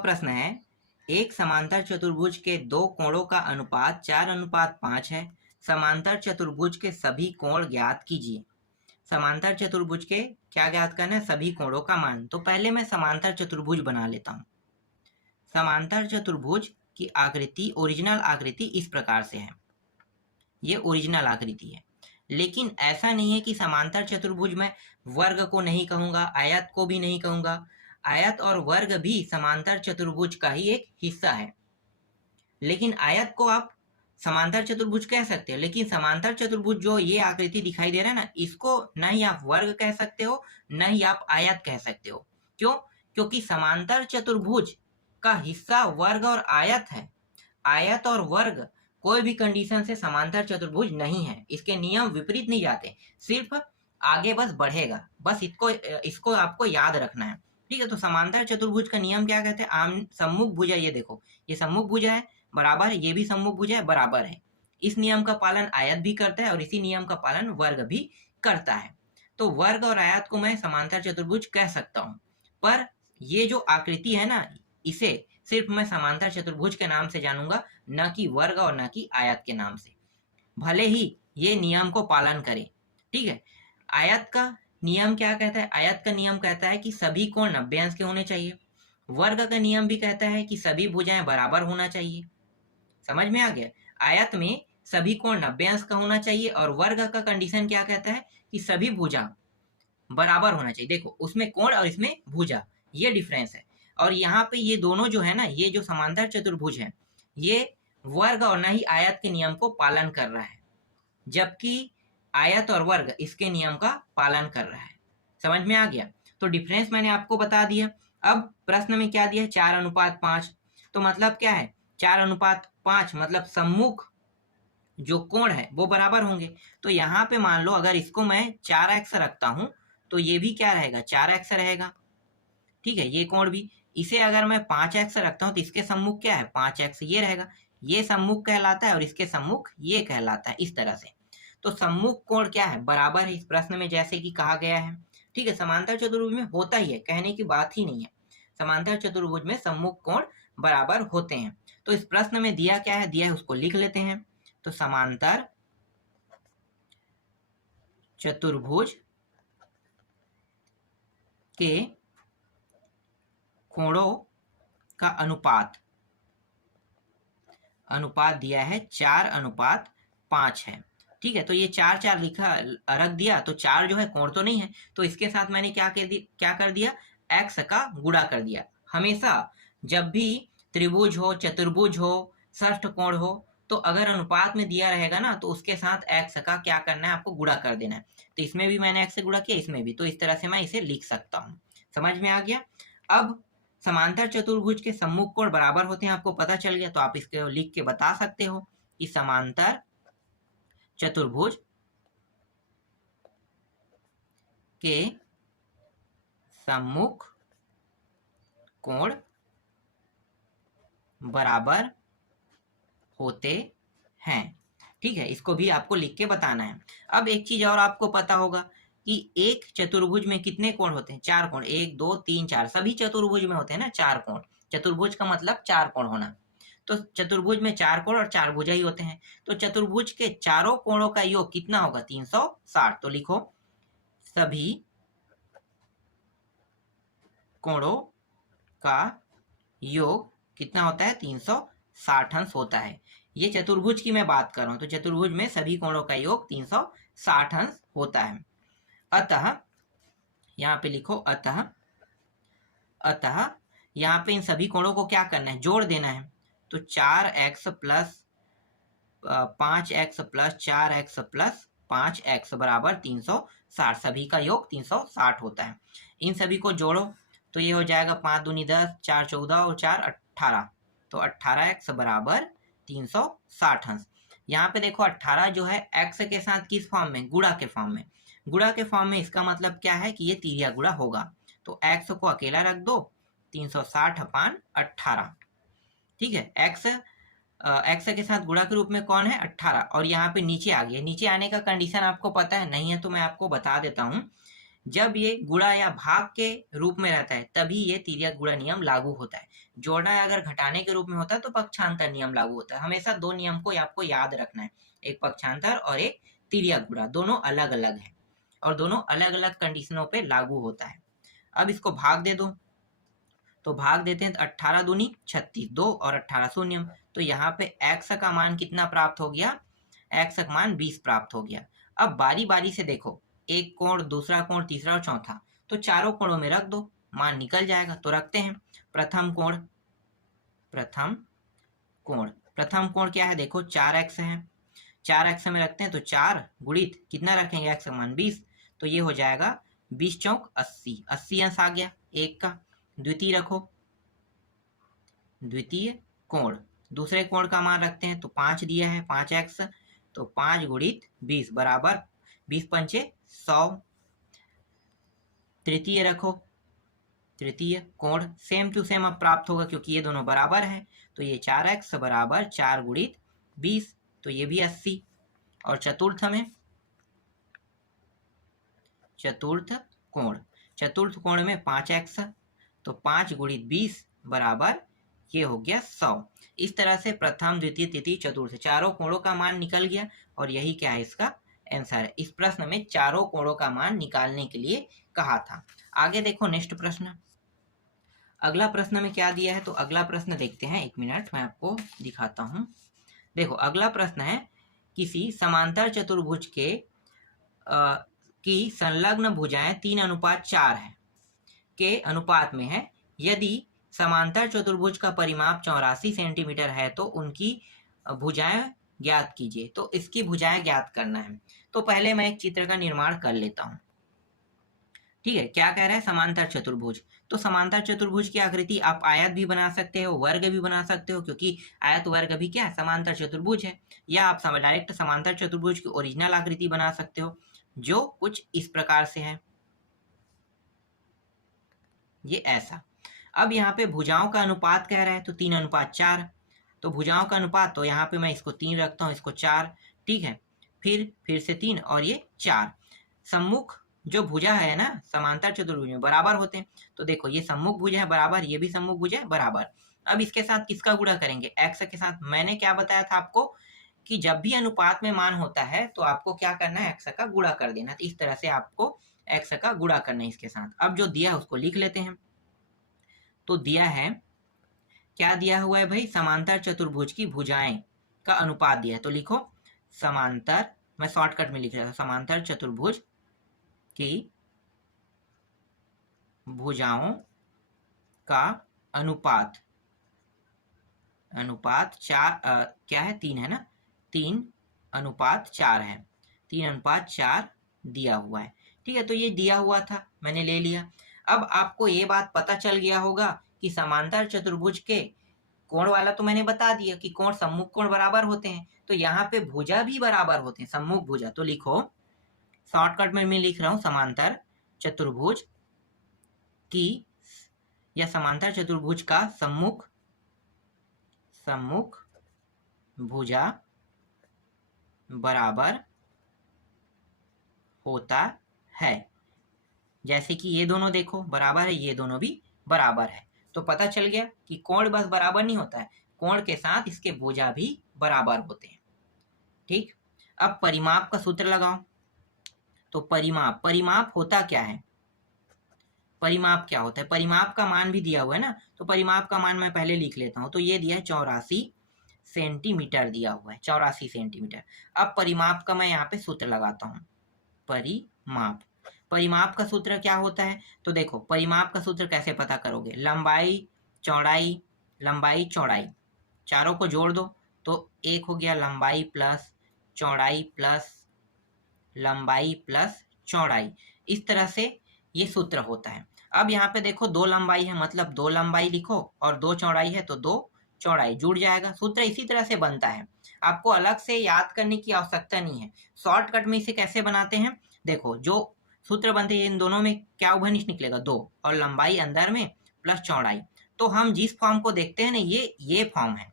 प्रश्न है, एक समांतर चतुर्भुज के दो कोणों का अनुपात 4:5 है। समांतर चतुर्भुज के सभी कोण ज्ञात कीजिए। समांतर चतुर्भुज के क्या ज्ञात करना है? सभी कोणों का मान। तो पहले मैं समांतर चतुर्भुज बना लेता हूं। समांतर चतुर्भुज की आकृति, ओरिजिनल आकृति इस प्रकार से है। ये ओरिजिनल आकृति है, लेकिन ऐसा नहीं है कि समांतर चतुर्भुज में वर्ग को नहीं कहूंगा, आयत को भी नहीं कहूंगा। आयत और वर्ग भी समांतर चतुर्भुज का ही एक हिस्सा है। लेकिन आयत को आप समांतर चतुर्भुज कह सकते हो, लेकिन समांतर चतुर्भुज जो ये आकृति दिखाई दे रहा है ना, इसको न ही आप वर्ग कह सकते हो, न ही आप आयत कह सकते हो। क्यों? क्योंकि समांतर चतुर्भुज का हिस्सा वर्ग और आयत है। आयत और वर्ग कोई भी कंडीशन से समांतर चतुर्भुज नहीं है। इसके नियम विपरीत नहीं जाते, सिर्फ आगे बस बढ़ेगा। बस इसको आपको याद रखना है। ठीक है, तो समांतर चतुर्भुज का नियम क्या कहते हैं? आम सम्मुख भुजा, ये देखो, ये सम्मुख भुजा है, बराबर है, ये भी सम्मुख भुजा है, बराबर है। इस नियम का पालन आयत भी करता है और इसी नियम का पालन वर्ग भी करता है। तो वर्ग और आयत को मैं समांतर चतुर्भुज कह सकता हूं, पर ये जो आकृति है ना, इसे सिर्फ मैं समांतर चतुर्भुज के नाम से जानूंगा, न कि वर्ग और न कि आयत के नाम से, भले ही ये नियम को पालन करे। ठीक है, आयत का नियम क्या कहता है? आयत का नियम कहता है कि सभी कोण 90 अंश के होने चाहिए। वर्ग का नियम भी कहता है कि सभी भुजाएं बराबर होना चाहिए। समझ में आ गया? आयत में सभी कोण 90 अंश का होना चाहिए और वर्ग का कंडीशन क्या कहता है कि सभी भुजा बराबर होना चाहिए। देखो, उसमें कोण और इसमें भुजा, ये डिफरेंस है। और यहाँ पे ये दोनों जो है ना, ये जो समांतर चतुर्भुज है, ये वर्ग और न ही आयत के नियम को पालन कर रहा है, जबकि आयत और वर्ग इसके नियम का पालन कर रहा है। समझ में आ गया? तो डिफरेंस मैंने आपको बता दिया। अब प्रश्न में क्या दिया है? 4:5। तो मतलब क्या है? 4:5 मतलब सम्मुख जो कोण है वो बराबर होंगे। तो यहाँ पे मान लो अगर इसको मैं 4x रखता हूं, तो ये भी क्या रहेगा? 4x रहेगा। ठीक है, ये कोण भी। इसे अगर मैं 5x रखता हूं तो इसके सम्मुख क्या है? 5x, ये रहेगा। ये सम्मुख कहलाता है और इसके सम्मुख ये कहलाता है, इस तरह से। तो सम्मुख कोण क्या है? बराबर है, इस प्रश्न में जैसे कि कहा गया है। ठीक है, समांतर चतुर्भुज में होता ही है, कहने की बात ही नहीं है। समांतर चतुर्भुज में सम्मुख कोण बराबर होते हैं। तो इस प्रश्न में दिया क्या है? दिया है, उसको लिख लेते हैं। तो समांतर चतुर्भुज के कोणों का अनुपात दिया है 4:5 है। ठीक है, तो ये 4 लिखा रख दिया, तो 4 जो है कोण तो नहीं है, तो इसके साथ मैंने क्या कर दिया? x का गुणा कर दिया। हमेशा जब भी त्रिभुज हो, चतुर्भुज हो, षष्ठकोण हो, तो अगर अनुपात में दिया रहेगा ना, तो उसके साथ x का क्या करना है? आपको गुणा कर देना है। तो इसमें भी मैंने x से गुणा किया, इसमें भी, तो इस तरह से मैं इसे लिख सकता हूँ। समझ में आ गया? अब समांतर चतुर्भुज के सम्मुख कोण बराबर होते हैं, आपको पता चल गया, तो आप इसको लिख के बता सकते हो कि समांतर चतुर्भुज के सम्मुख कोण बराबर होते हैं। ठीक है, इसको भी आपको लिख के बताना है। अब एक चीज और आपको पता होगा कि एक चतुर्भुज में कितने कोण होते हैं? 4 कोण। 1 2 3 4, सभी चतुर्भुज में होते हैं ना 4 कोण। चतुर्भुज का मतलब 4 कोण होना। तो चतुर्भुज में 4 कोण और 4 भुजा ही होते हैं। तो चतुर्भुज के चारों कोणों का योग कितना होगा? 360। तो लिखो, सभी कोणों का योग कितना होता है? 360 अंश होता है। ये चतुर्भुज की मैं बात कर रहा हूं, तो चतुर्भुज में सभी कोणों का योग 360 अंश होता है। अतः यहाँ पे लिखो, अतः यहाँ पे इन सभी कोणों को क्या करना है? जोड़ देना है। तो 4x plus 5x plus 4x plus 5x बराबर 360। सभी का योग 360 होता है। इन सभी को जोड़ो तो ये हो जाएगा 5 दूनी 10, 4 14 और 4 18। तो 18x बराबर 360 अंश। यहाँ पे देखो 18 जो है x के साथ किस फॉर्म में? गुणा के फॉर्म में। गुणा के फॉर्म में इसका मतलब क्या है कि ये तिर्या गुणा होगा। तो x को अकेला रख दो, 360/18। ठीक है, x के साथ गुणा के रूप में कौन है? 18। और यहाँ पे नीचे आ गया। नीचे आने का कंडीशन आपको पता है? नहीं है तो मैं आपको बता देता हूँ। जब ये गुणा या भाग के रूप में रहता है तभी ये तिर्यक गुणा नियम लागू होता है। जोड़ना अगर घटाने के रूप में होता है तो पक्षांतर नियम लागू होता है। हमेशा दो नियम को आपको याद रखना है, एक पक्षांतर और एक तिर्यक गुणा, दोनों अलग अलग है और दोनों अलग अलग कंडीशनों पे लागू होता है। अब इसको भाग दे दो, तो भाग देते हैं तो 18 दूनी 36, 2 और 18 शून्यम, तो यहाँ पे x का मान कितना प्राप्त हो गया, x का मान 20 प्राप्त हो गया। अब बारी बारी से देखो, एक कोण, दूसरा कोण, तीसरा और चौथा, तो चारों कोणों में रख दो, मान निकल जाएगा। तो रखते हैं प्रथम कोण, प्रथम कोण क्या है देखो 4x है, 4x में रखते हैं तो 4 गुणित कितना रखेंगे x का मान 20, तो ये हो जाएगा 20 चौक 80, 80 अंश आ गया एक का। द्वितीय रखो, द्वितीय कोण, दूसरे कोण का मान रखते हैं तो 5 दिया है 5x, तो 5 गुणित 20 बराबर 20 पंचे 100। तृतीय रखो, तृतीय कोण सेम टू सेम अब प्राप्त होगा क्योंकि ये दोनों बराबर है, तो ये 4x बराबर 4 गुणित 20, तो ये भी 80। और चतुर्थ में, चतुर्थ कोण में 5x, तो 5 गुणित 20 बराबर ये हो गया 100। इस तरह से प्रथम, द्वितीय, तृतीय, चतुर्थ चारों कोणों का मान निकल गया और यही क्या है इसका आंसर है। इस प्रश्न में चारों कोणों का मान निकालने के लिए कहा था। आगे देखो नेक्स्ट प्रश्न, अगला प्रश्न में क्या दिया है, तो अगला प्रश्न देखते हैं, 1 मिनट मैं आपको दिखाता हूं। देखो अगला प्रश्न है, किसी समांतर चतुर्भुज की संलग्न भुजाएं 3:4 है के अनुपात में है। यदि समांतर चतुर्भुज का परिमाप 84 सेंटीमीटर है तो उनकी भुजाएं ज्ञात कीजिए। तो इसकी भुजाएं ज्ञात करना है, तो पहले मैं एक चित्र का निर्माण कर लेता हूं। ठीक है, क्या कह रहा है, समांतर चतुर्भुज। तो समांतर चतुर्भुज की आकृति आप आयत भी बना सकते हो, वर्ग भी बना सकते हो, क्योंकि आयत वर्ग भी क्या है, समांतर चतुर्भुज है। या आप डायरेक्ट समांतर चतुर्भुज की ओरिजिनल आकृति बना सकते हो जो कुछ इस प्रकार से है, ये ऐसा। अब यहाँ पे भुजाओं का अनुपात कह रहा है तो 3:4, तो भुजाओं का अनुपात, तो यहाँ पे मैं इसको 3 रखता हूँ, इसको 4, ठीक है, फिर से 3 और ये 4। सम्मुख जो भुजा है ना समांतर चतुर्भुज में बराबर होते हैं, तो देखो ये सम्मुख भुजा है बराबर, ये भी सम्मुख भुजा है बराबर। अब इसके साथ किसका गुणा करेंगे, x के साथ। मैंने क्या बताया था आपको कि जब भी अनुपात में मान होता है तो आपको क्या करना है, x का गुणा कर देना। तो इस तरह से आपको x का गुणा करना है इसके साथ। अब जो दिया है उसको लिख लेते हैं। तो दिया है, क्या दिया हुआ है भाई, समांतर चतुर्भुज की भुजाएं का अनुपात दिया है, तो लिखो समांतर, मैं शॉर्टकट में लिख रहा था, समांतर चतुर्भुज की भुजाओं का अनुपात 4 क्या है, 3 है ना, 3:4 है, 3:4 दिया हुआ है। ठीक है, तो ये दिया हुआ था, मैंने ले लिया। अब आपको ये बात पता चल गया होगा कि समांतर चतुर्भुज के कोण वाला तो मैंने बता दिया कि कोण सम्मुख कोण बराबर होते हैं, तो यहाँ पे भुजा भी बराबर होते हैं, सम्मुख भुजा। तो लिखो, शॉर्टकट में मैं लिख रहा हूं, समांतर चतुर्भुज की या समांतर चतुर्भुज का सम्मुख भुजा बराबर होता है। जैसे कि ये दोनों देखो बराबर है, ये दोनों भी बराबर है, तो पता चल गया कि कोण बस बराबर नहीं होता है, कोण के साथ इसके भुजा भी बराबर होते हैं। ठीक, अब परिमाप का सूत्र लगाओ। तो परिमाप होता क्या है, परिमाप क्या होता है, परिमाप का मान भी दिया हुआ है ना, तो परिमाप का मान मैं पहले लिख लेता हूं। तो ये दिया है 84 सेंटीमीटर दिया हुआ है, 84 सेंटीमीटर। अब परिमाप का मैं यहाँ पे सूत्र लगाता हूँ। परिमाप का सूत्र क्या होता है, तो देखो परिमाप का सूत्र कैसे पता करोगे, लंबाई चौड़ाई चारों को जोड़ दो, तो एक हो गया लंबाई प्लस चौड़ाई, इस तरह से ये सूत्र होता है। अब यहाँ पे देखो 2 लंबाई है, मतलब 2 लंबाई लिखो, और 2 चौड़ाई है तो 2 चौड़ाई, जुड़ जाएगा। सूत्र इसी तरह से बनता है, आपको अलग से याद करने की आवश्यकता नहीं है। शॉर्टकट में इसे कैसे बनाते हैं, देखो जो सूत्र बनते हैं इन दोनों में क्या उभयनिष्ठ निकलेगा, 2 और लंबाई अंदर में प्लस चौड़ाई। तो हम जिस फॉर्म को देखते हैं ना, ये फॉर्म है,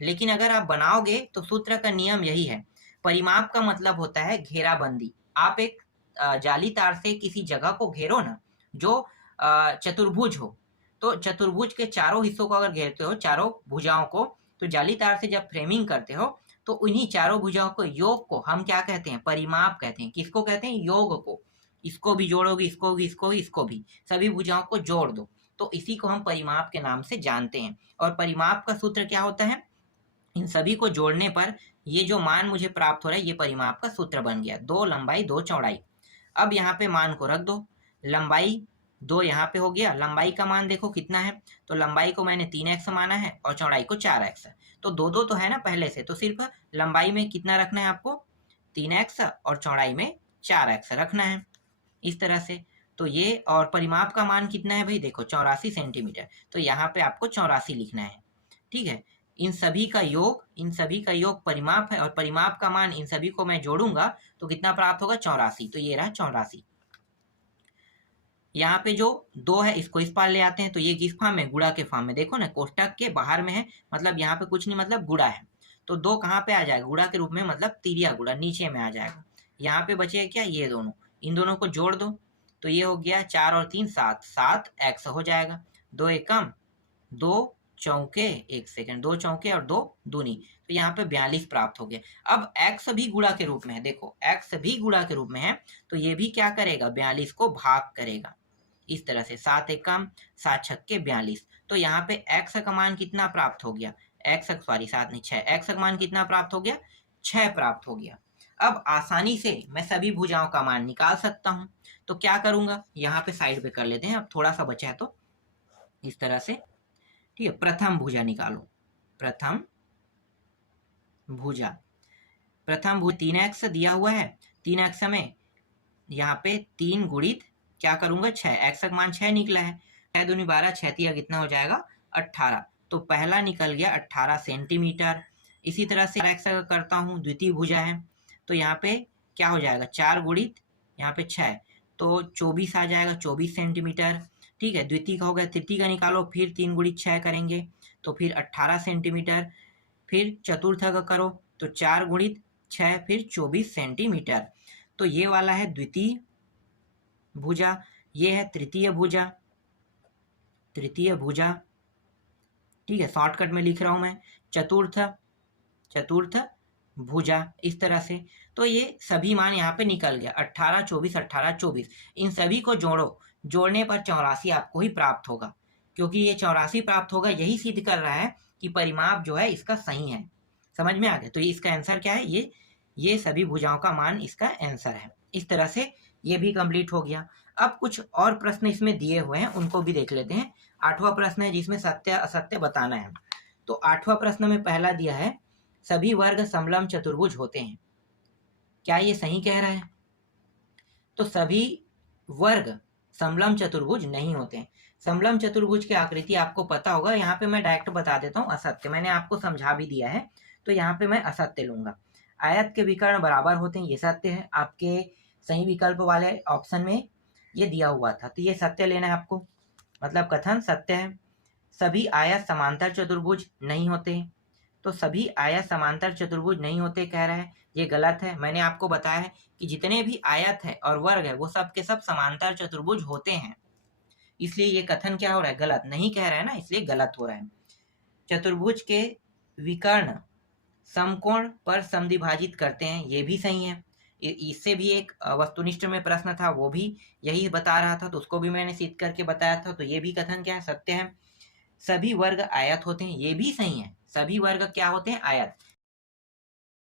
लेकिन अगर आप बनाओगे तो सूत्र का नियम यही है। परिमाप का मतलब होता है घेराबंदी। आप एक जाली तार से किसी जगह को घेरो ना जो चतुर्भुज हो, तो चतुर्भुज के चारों हिस्सों को अगर घेरते हो, चारों भुजाओं को, तो जाली तार से जब फ्रेमिंग करते हो तो उन्हीं चारों भुजाओं को, योग को हम क्या कहते हैं? परिमाप कहते हैं। किसको कहते हैं? योग को। इसको भी जोड़ोगे, इसको भी, इसको भी, इसको भी, सभी भुजाओं को जोड़ दो, तो इसी को हम परिमाप के नाम से जानते हैं। और परिमाप का सूत्र क्या होता है? इन सभी को जोड़ने पर ये जो मान मुझे प्राप्त हो रहा है, ये परिमाप का सूत्र बन गया। 2 लंबाई 2 चौड़ाई। अब यहाँ पे मान को रख दो। लंबाई 2 यहाँ पे हो गया। लंबाई का मान देखो कितना है, तो लंबाई को मैंने 3x माना है और चौड़ाई को 4x है। तो 2 तो है ना पहले से, तो सिर्फ लंबाई में कितना रखना है आपको? 3x, और चौड़ाई में 4x रखना है, इस तरह से। तो ये, और परिमाप का मान कितना है भाई? देखो 84 सेंटीमीटर, तो यहाँ पे आपको 84 लिखना है। ठीक है, इन सभी का योग परिमाप है, और परिमाप का मान इन सभी को मैं जोड़ूंगा तो कितना प्राप्त होगा? 84। तो ये रहा 84। यहाँ पे जो 2 है इसको इस पार ले आते हैं, तो ये किस फॉर्म में? गुणा के फॉर्म में। देखो ना, कोष्टक के बाहर में है, मतलब यहाँ पे कुछ नहीं, मतलब गुणा है। तो 2 कहाँ पे आ जाएगा? गुणा के रूप में, मतलब तिरिया गुणा नीचे में आ जाएगा। यहाँ पे बचेगा क्या? ये दोनों, इन दोनों को जोड़ दो, तो ये हो गया 4 और 3 7, 7x हो जाएगा। 2 एकम 2 चौके, 1 सेकंड, 2 चौके और 2 दूनी, तो यहाँ पे 42 प्राप्त हो गया। अब x भी गुणा के रूप में है, देखो x भी गुणा के रूप में है, तो ये भी क्या करेगा? 42 को भाग करेगा, इस तरह से। 7 एकम 7 छक्के 42। तो यहाँ पे x का मान कितना प्राप्त हो गया? 7 नहीं 6, x का मान कितना प्राप्त हो गया? 6 प्राप्त हो गया। अब आसानी से मैं सभी भुजाओं का मान निकाल सकता हूं, तो क्या करूंगा? यहाँ पे साइड पे कर लेते हैं, अब थोड़ा सा बचा है, तो इस तरह से। ठीक है, प्रथम भुजा निकालो। प्रथम भुजा 3x दिया हुआ है, 3x में यहाँ पे 3 गुणित क्या करूंगा? 6, x का मान 6 निकला है, 6 दूनी 12, 6 तिया कितना हो जाएगा? 18। तो पहला निकल गया 18 सेंटीमीटर। इसी तरह से x का करता हूँ, द्वितीय भुजा है, तो यहाँ पे क्या हो जाएगा? 4 गुणित यहाँ पे 6, तो 24 आ जाएगा, 24 सेंटीमीटर। ठीक है, द्वितीय का हो गया। तृतीय का निकालो, फिर 3 गुणित 6 करेंगे, तो फिर 18 सेंटीमीटर। फिर चतुर्थ का करो, तो 4 गुणित 6, फिर 24 सेंटीमीटर। तो ये वाला है द्वितीय भुजा, ये है तृतीय भुजा। तृतीय भुजा, ठीक है, शॉर्टकट में लिख रहा हूं मैं, चतुर्थ भुजा, इस तरह से। तो ये सभी मान यहाँ पे निकल गया, 18 24 18 24। इन सभी को जोड़ो, जोड़ने पर 84 आपको ही प्राप्त होगा। क्योंकि ये 84 प्राप्त होगा, यही सिद्ध कर रहा है कि परिमाप जो है इसका सही है। समझ में आ गया? तो इसका आंसर क्या है? ये सभी भुजाओं का मान इसका आंसर है। इस तरह से ये भी कंप्लीट हो गया। अब कुछ और प्रश्न इसमें दिए हुए हैं, उनको भी देख लेते हैं। 8वां प्रश्न है जिसमें सत्य असत्य बताना है। तो 8वां प्रश्न में पहला दिया है, सभी वर्ग समलंब चतुर्भुज होते हैं। क्या ये सही कह रहा है? तो सभी वर्ग समलंब चतुर्भुज नहीं होते हैं। समलंब चतुर्भुज की आकृति आपको पता होगा। यहाँ पे मैं डायरेक्ट बता देता हूँ, असत्य। मैंने आपको समझा भी दिया है, तो यहाँ पे मैं असत्य लूंगा। आयत के विकर्ण बराबर होते हैं, ये सत्य है। आपके सही विकल्प वाले ऑप्शन में ये दिया हुआ था, तो ये सत्य लेना है आपको, मतलब कथन सत्य है। सभी आयत समांतर चतुर्भुज नहीं होते, तो सभी आयत समांतर चतुर्भुज नहीं होते कह रहा है, ये गलत है। मैंने आपको बताया है कि जितने भी आयत है और वर्ग है वो सब के सब समांतर चतुर्भुज होते हैं, इसलिए ये कथन क्या हो रहा है? गलत नहीं कह रहा है ना, इसलिए गलत हो रहा है। चतुर्भुज के विकर्ण समकोण पर समद्विभाजित करते हैं, ये भी सही है। इससे भी एक वस्तुनिष्ठ में प्रश्न था, वो भी यही बता रहा था, तो उसको भी मैंने सिद्ध करके बताया था। तो ये भी कथन क्या है? सत्य है। सभी वर्ग आयत होते हैं, ये भी सही है। सभी वर्ग क्या होते हैं? आयत।